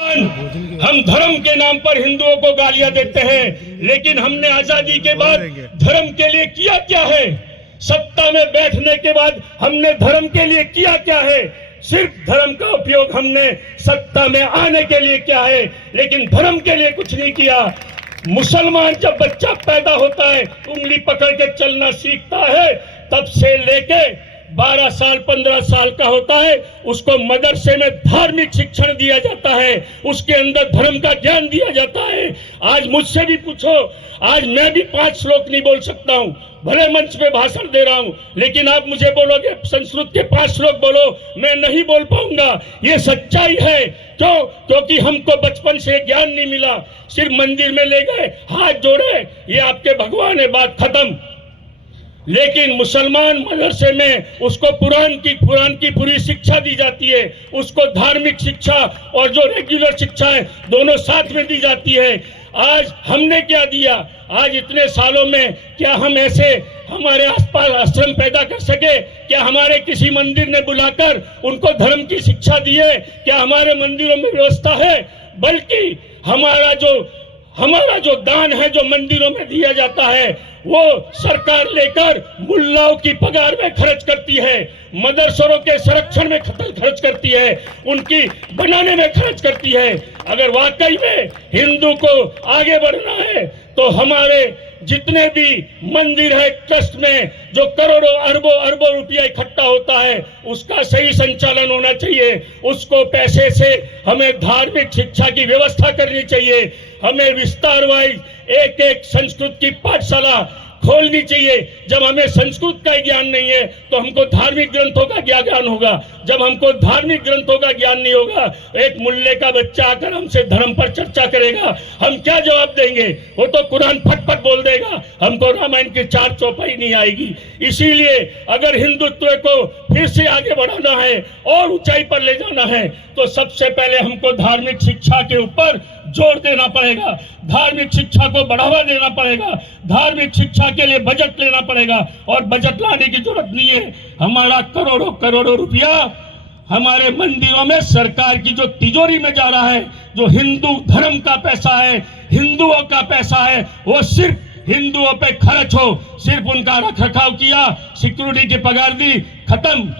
हम धर्म के नाम पर हिंदुओं को गालियां देते हैं, लेकिन हमने आजादी के बाद धर्म के लिए किया क्या है? सत्ता में बैठने के बाद हमने धर्म के लिए किया क्या है? सिर्फ धर्म का उपयोग हमने सत्ता में आने के लिए किया है, लेकिन धर्म के लिए कुछ नहीं किया। मुसलमान जब बच्चा पैदा होता है, उंगली पकड़ के चलना सीखता है, तब से लेके 12 साल 15 साल का होता है, उसको मदरसे में धार्मिक शिक्षण दिया जाता है, उसके अंदर धर्म का ज्ञान दिया जाता है। आज मुझसे भी पूछो, आज मैं भी 5 श्लोक नहीं बोल सकता हूँ, भले मंच पे भाषण दे रहा हूँ, लेकिन आप मुझे बोलोगे संस्कृत के 5 श्लोक बोलो, मैं नहीं बोल पाऊंगा। ये सच्चाई है। क्यों? क्योंकि हमको बचपन से ज्ञान नहीं मिला। सिर्फ मंदिर में ले गए, हाथ जोड़े, ये आपके भगवान है, बात खत्म। लेकिन मुसलमान मदरसे में उसको कुरान की पूरी शिक्षा दी जाती है, उसको धार्मिक शिक्षा और जो रेगुलर शिक्षा है दोनों साथ में दी जाती है। आज हमने क्या दिया? आज इतने सालों में क्या हम ऐसे हमारे आसपास आश्रम पैदा कर सके? क्या हमारे किसी मंदिर ने बुलाकर उनको धर्म की शिक्षा दी है? क्या हमारे मंदिरों में व्यवस्था है? बल्कि हमारा जो दान है, जो मंदिरों में दिया जाता है, वो सरकार लेकर मुल्लाओं की पगार में खर्च करती है, मदरसों के संरक्षण में खर्च करती है, उनकी बनाने में खर्च करती है। अगर वाकई में हिंदू को आगे बढ़ना है तो हमारे जितने भी मंदिर है ट्रस्ट में जो करोड़ों अरबों रुपया इकट्ठा होता है, उसका सही संचालन होना चाहिए। उसको पैसे से हमें धार्मिक शिक्षा की व्यवस्था करनी चाहिए। हमें विस्तार वाइज एक संस्कृत की पाठशाला खोलनी चाहिए। जब हमें संस्कृत का ज्ञान नहीं है तो हमको धार्मिक ग्रंथों का क्या ज्ञान होगा? जब हमको धार्मिक ग्रंथों का ज्ञान नहीं होगा, एक मुल्ले का बच्चा आकर हमसे धर्म पर चर्चा करेगा, हम क्या जवाब देंगे? वो तो कुरान फट बोल देगा, हमको रामायण की 4 चौपाई नहीं आएगी। इसीलिए अगर हिंदुत्व को फिर से आगे बढ़ाना है और ऊंचाई पर ले जाना है तो सबसे पहले हमको धार्मिक शिक्षा के ऊपर जोर देना पड़ेगा, धार्मिक शिक्षा को बढ़ावा देना पड़ेगा, धार्मिक शिक्षा के लिए बजट लेना पड़ेगा। और बजट लाने की जरूरत नहीं है। हमारा करोड़ों रुपया हमारे मंदिरों में सरकार की जो तिजोरी में जा रहा है, जो हिंदू धर्म का पैसा है, हिंदुओं का पैसा है, वो सिर्फ हिंदुओं पे खर्च हो, सिर्फ उनका रखरखाव किया, सिक्योरिटी की पगार दी, खत्म।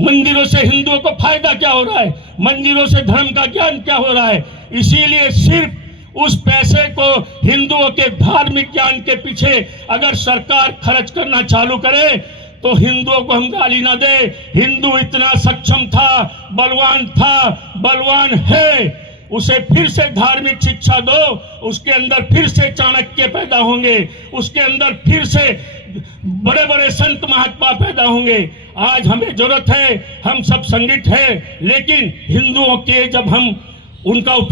मंदिरों से हिंदुओं को फायदा क्या हो रहा है? मंदिरों से धर्म का ज्ञान क्या हो रहा है? इसीलिए सिर्फ उस पैसे को हिंदुओं के धार्मिक ज्ञान के पीछे अगर सरकार खर्च करना चालू करे तो हिंदुओं को हम गाली ना दे। हिंदू इतना सक्षम था, बलवान है, उसे फिर से धार्मिक शिक्षा दो, उसके अंदर फिर से चाणक्य पैदा होंगे, उसके अंदर फिर से बड़े संत महात्मा पैदा होंगे। आज हमें जरूरत है, हम सब संगठित हैं, लेकिन हिंदुओं के जब हम उनका उपयोग